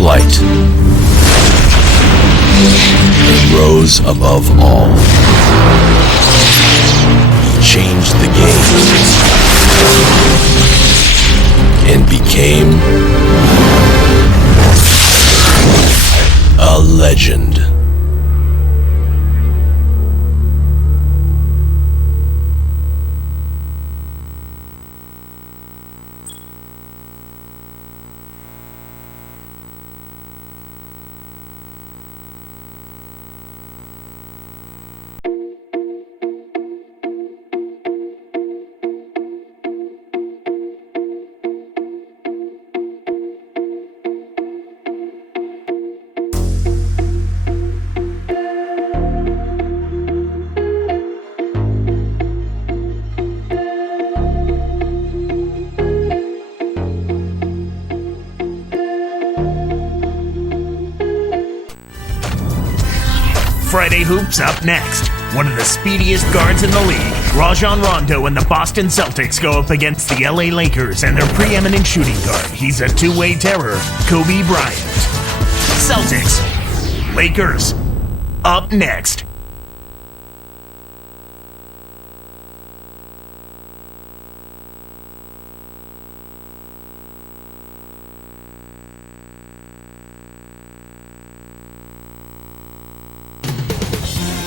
flight. He rose above all. He changed the game and became a legend. Friday Hoops up next. One of the speediest guards in the league, Rajon Rondo and the Boston Celtics go up against the LA Lakers and their preeminent shooting guard. He's a two-way terror, Kobe Bryant. Celtics, Lakers, up next.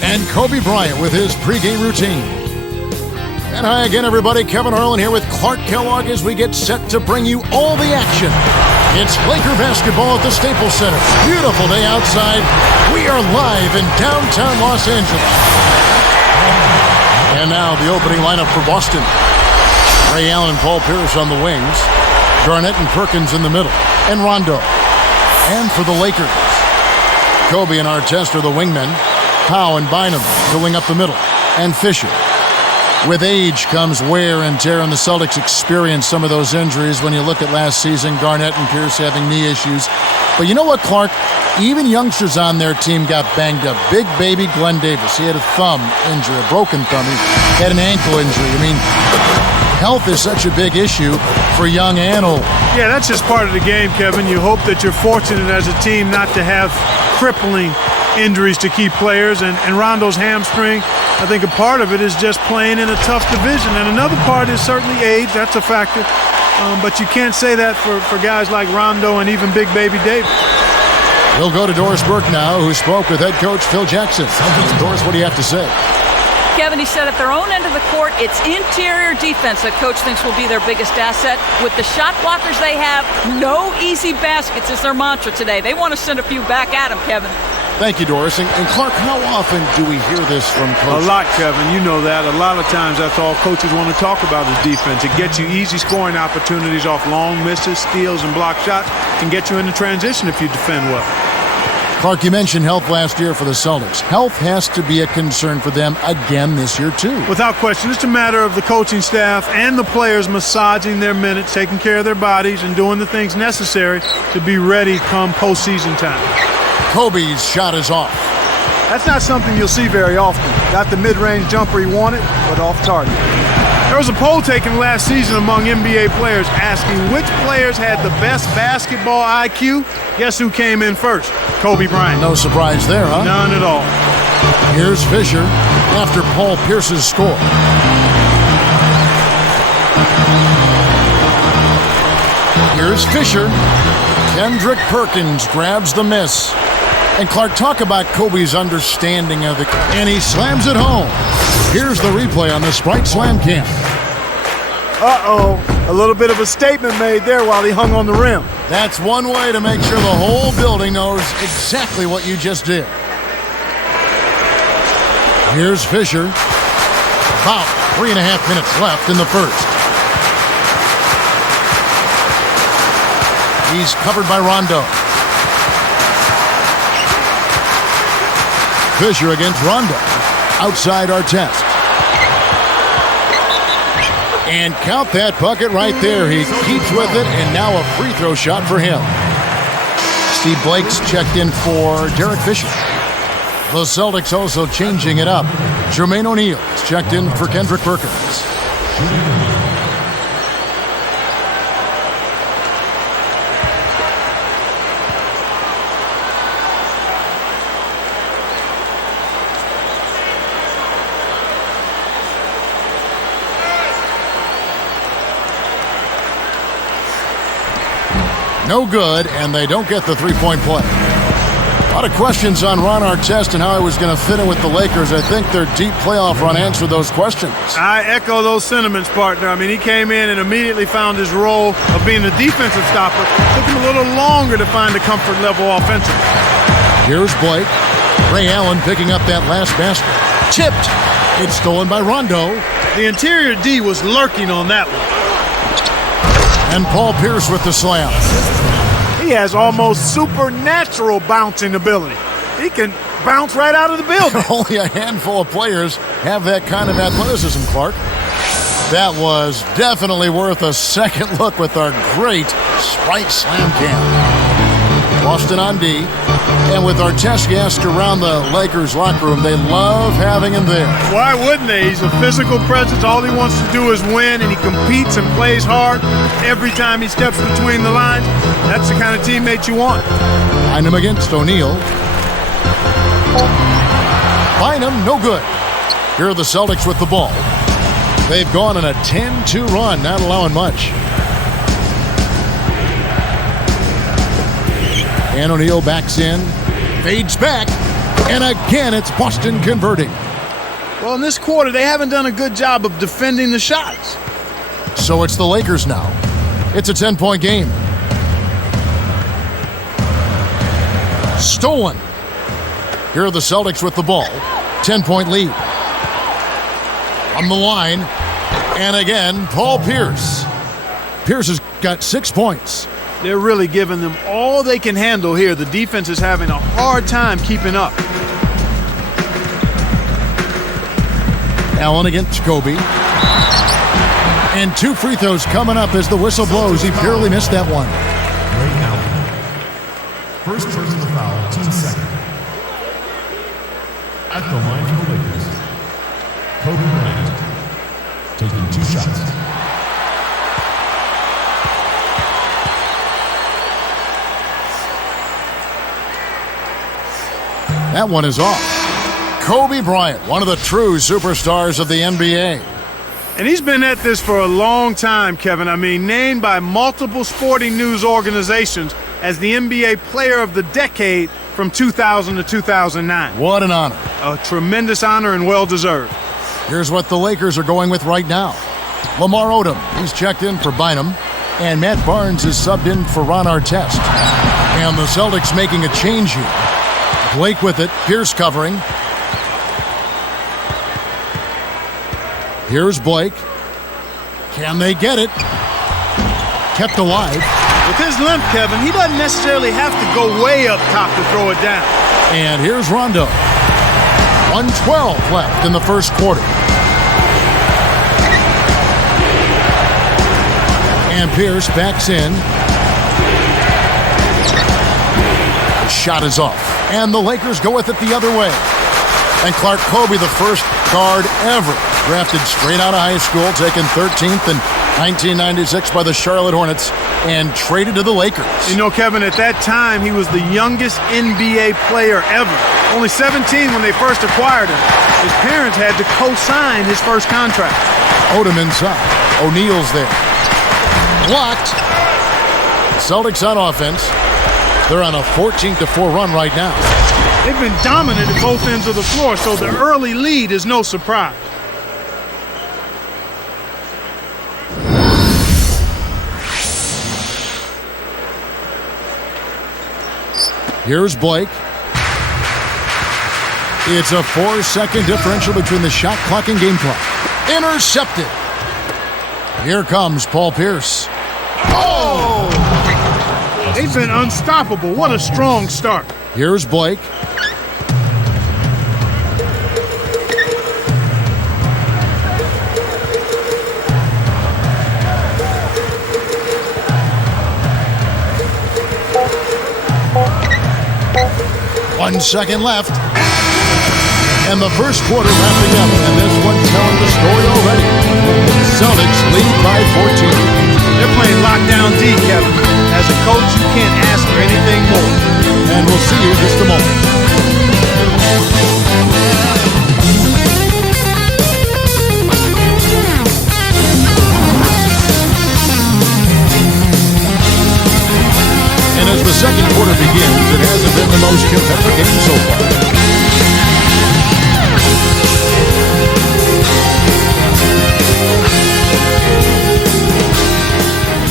And Kobe Bryant with his pregame routine. And hi again, everybody. Kevin Harlan here with Clark Kellogg as we get set to bring you all the action. It's Laker basketball at the Staples Center. Beautiful day outside. We are live in downtown Los Angeles. And now the opening lineup for Boston. Ray Allen and Paul Pierce on the wings. Garnett and Perkins in the middle. And Rondo. And for the Lakers, Kobe and Artest are the wingmen. Powell and Bynum going up the middle, and Fisher. With age comes wear and tear, and the Celtics experienced some of those injuries when you look at last season, Garnett and Pierce having knee issues. But you know what, Clark? Even youngsters on their team got banged up. Big baby Glenn Davis, he had a thumb injury, a broken thumb. He had an ankle injury. I mean, health is such a big issue for young and old. Yeah, that's just part of the game, Kevin. You hope that you're fortunate as a team not to have crippling injuries to key players, and Rondo's hamstring, I think a part of it is just playing in a tough division, and another part is certainly age. That's a factor, but you can't say that for guys like Rondo and even Big Baby Davis. We'll go to Doris Burke now, who spoke with head coach Phil Jackson. Doris, what do you have to say? Kevin, he said at their own end of the court, it's interior defense that coach thinks will be their biggest asset. With the shot blockers they have, no easy baskets is their mantra today. They want to send a few back at them, Kevin. Thank you, Doris. And Clark, how often do we hear this from coaches? A lot, Kevin. You know that. A lot of times that's all coaches want to talk about is defense. It gets you easy scoring opportunities off long misses, steals, and block shots, and get you into transition if you defend well. Clark, you mentioned health last year for the Celtics. Health has to be a concern for them again this year, too. Without question. It's a matter of the coaching staff and the players massaging their minutes, taking care of their bodies, and doing the things necessary to be ready come postseason time. Kobe's shot is off. That's not something you'll see very often. Got the mid-range jumper he wanted, but off target. There was a poll taken last season among NBA players asking which players had the best basketball IQ. Guess who came in first? Kobe Bryant. No surprise there, huh? None at all. Here's Fisher after Paul Pierce's score. Here's Fisher. Kendrick Perkins grabs the miss. And Clark, talk about Kobe's understanding of the... And he slams it home. Here's the replay on the Sprite Slam Cam. Uh-oh. A little bit of a statement made there while he hung on the rim. That's one way to make sure the whole building knows exactly what you just did. Here's Fisher. About 3.5 minutes left in the first. He's covered by Rondo. Fisher against Rondo. Outside Artest. And count that bucket right there. He keeps with it, and now a free throw shot for him. Steve Blake's checked in for Derek Fisher. The Celtics also changing it up. Jermaine O'Neal's checked in for Kendrick Perkins. No good, and they don't get the three-point play. A lot of questions on Ron Artest and how he was going to fit in with the Lakers. I think their deep playoff run answered those questions. I echo those sentiments, partner. I mean, he came in and immediately found his role of being the defensive stopper. Took him a little longer to find the comfort level offensively. Here's Blake. Ray Allen picking up that last basket. Tipped. It's stolen by Rondo. The interior D was lurking on that one. And Paul Pierce with the slam. He has almost supernatural bouncing ability. He can bounce right out of the building. Only a handful of players have that kind of athleticism, Clark. That was definitely worth a second look with our great Sprite Slam Cam. Boston on D. And with Artest gassed around the Lakers locker room, they love having him there. Why wouldn't they? He's a physical presence. All he wants to do is win, and he competes and plays hard every time he steps between the lines. That's the kind of teammate you want. Bynum against O'Neal. Bynum, no good. Here are the Celtics with the ball. They've gone on a 10-2 run, not allowing much. And O'Neal backs in, fades back, and again it's Boston converting. Well, in this quarter, they haven't done a good job of defending the shots. So it's the Lakers now. It's a 10-point game. Stolen. Here are the Celtics with the ball. 10-point lead. On the line, and again, Paul Pierce. Pierce has got 6 points. They're really giving them all they can handle here. The defense is having a hard time keeping up. Allen against Kobe. And 2 free throws coming up as the whistle blows. He barely missed that one. Ray Allen. First personal foul, team second. At the line for the Lakers, Kobe Bryant taking 2 shots. That one is off. Kobe Bryant, one of the true superstars of the NBA. And he's been at this for a long time, Kevin. I mean, named by multiple sporting news organizations as the NBA Player of the Decade from 2000 to 2009. What an honor. A tremendous honor and well-deserved. Here's what the Lakers are going with right now. Lamar Odom, he's checked in for Bynum. And Matt Barnes is subbed in for Ron Artest. And the Celtics making a change here. Blake with it, Pierce covering. Here's Blake. Can they get it? Kept alive. With his length, Kevin, he doesn't necessarily have to go way up top to throw it down. And here's Rondo. 1:12 left in the first quarter. And Pierce backs in. The shot is off. And the Lakers go with it the other way. And Clark, Kobe, the first guard ever drafted straight out of high school, taken 13th in 1996 by the Charlotte Hornets, and traded to the Lakers. You know, Kevin, at that time, he was the youngest NBA player ever. Only 17 when they first acquired him. His parents had to co-sign his first contract. Odom inside. O'Neal's there. Blocked. Celtics on offense. They're on a 14-4 run right now. They've been dominant at both ends of the floor, so the early lead is no surprise. Here's Blake. It's a 4-second differential between the shot clock and game clock. Intercepted. Here comes Paul Pierce. Oh! They've been unstoppable. What a strong start. Here's Blake. One second left. And the first quarter wrapping up, and this one telling the story already. Celtics lead by 14. They're playing lockdown D, Kevin. As a coach, you can't ask for anything more. And we'll see you in just a moment. the second quarter begins, it hasn't been the most competitive game so far.